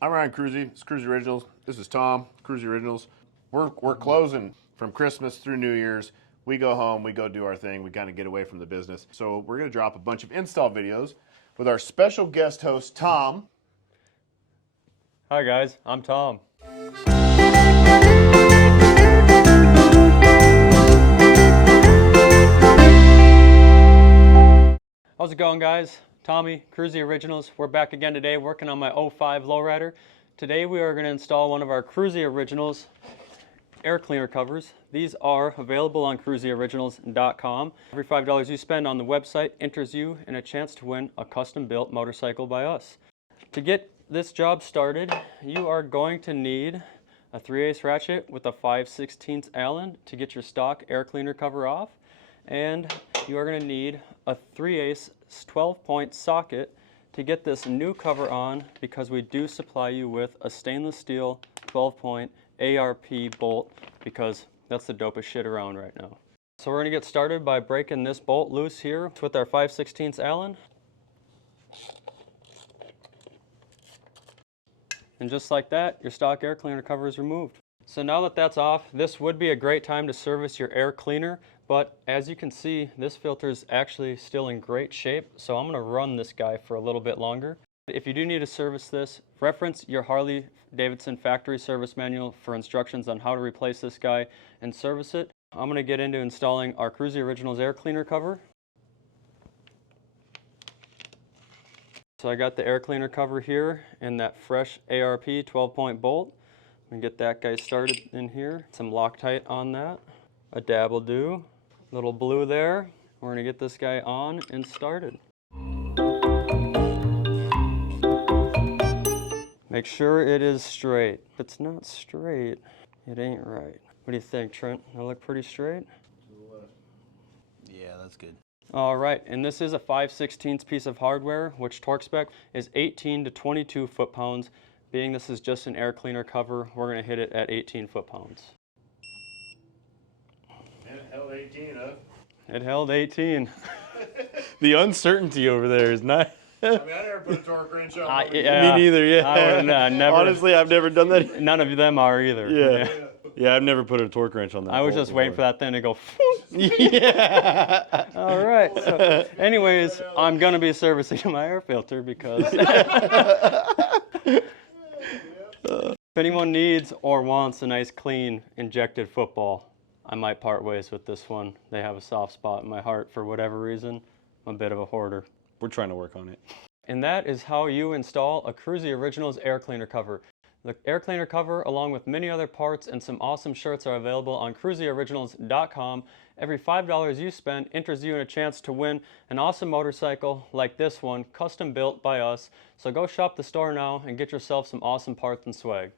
I'm Ryan Kruesi. It's Kruesi Originals. This is Tom, Kruesi Originals. We're closing from Christmas through New Year's. We go home, we go do our thing, we kind of get away from the business. So we're gonna drop a bunch of install videos with our special guest host, Tom. Hi guys, I'm Tom. How's it going, guys? Tommy, Kruesi Originals. We're back again today working on my 05 lowrider. Today we are going to install one of our Kruesi Originals air cleaner covers. These are available on KruesiOriginals.com. Every $5 you spend on the website enters you in a chance to win a custom-built motorcycle by us. To get this job started, you are going to need a 3/8 ratchet with a 5/16 Allen to get your stock air cleaner cover off. And you are going to need a 3/8 12-point socket to get this new cover on, because we do supply you with a stainless steel 12-point ARP bolt, because that's the dopest shit around right now. So we're going to get started by breaking this bolt loose here with our 5/16 Allen. And just like that, your stock air cleaner cover is removed. So now that that's off, this would be a great time to service your air cleaner, but as you can see, this filter is actually still in great shape, so I'm gonna run this guy for a little bit longer. If you do need to service this, reference your Harley Davidson factory service manual for instructions on how to replace this guy and service it. I'm gonna get into installing our Kruesi Originals air cleaner cover. So I got the air cleaner cover here and that fresh ARP 12-point bolt. And get that guy started in here. Some Loctite on that. A dab will do. Little blue there. We're gonna get this guy on and started. Make sure it is straight. If it's not straight, it ain't right. What do you think, Trent? That look pretty straight? Yeah, that's good. All right, and this is a 5/16 piece of hardware, which torque spec is 18 to 22 foot-pounds. Being this is just an air cleaner cover, we're going to hit it at 18 foot-pounds. And it held 18, huh? It held 18. The uncertainty over there is not... I mean, I never put a torque wrench on. Yeah, me neither, yeah. I would, never. Honestly, I've never done that. None of them are either. Yeah. Yeah, I've never put a torque wrench on that. I was just waiting for that thing to go. Yeah. All right. So, anyways, I'm going to be servicing my air filter because... If anyone needs or wants a nice clean injected football, I might part ways with this one. They have a soft spot in my heart for whatever reason. I'm a bit of a hoarder. We're trying to work on it. And that is how you install a Kruesi Originals air cleaner cover. The air cleaner cover, along with many other parts and some awesome shirts, are available on KruesiOriginals.com. Every $5 you spend enters you in a chance to win an awesome motorcycle like this one, custom built by us. So go shop the store now and get yourself some awesome parts and swag.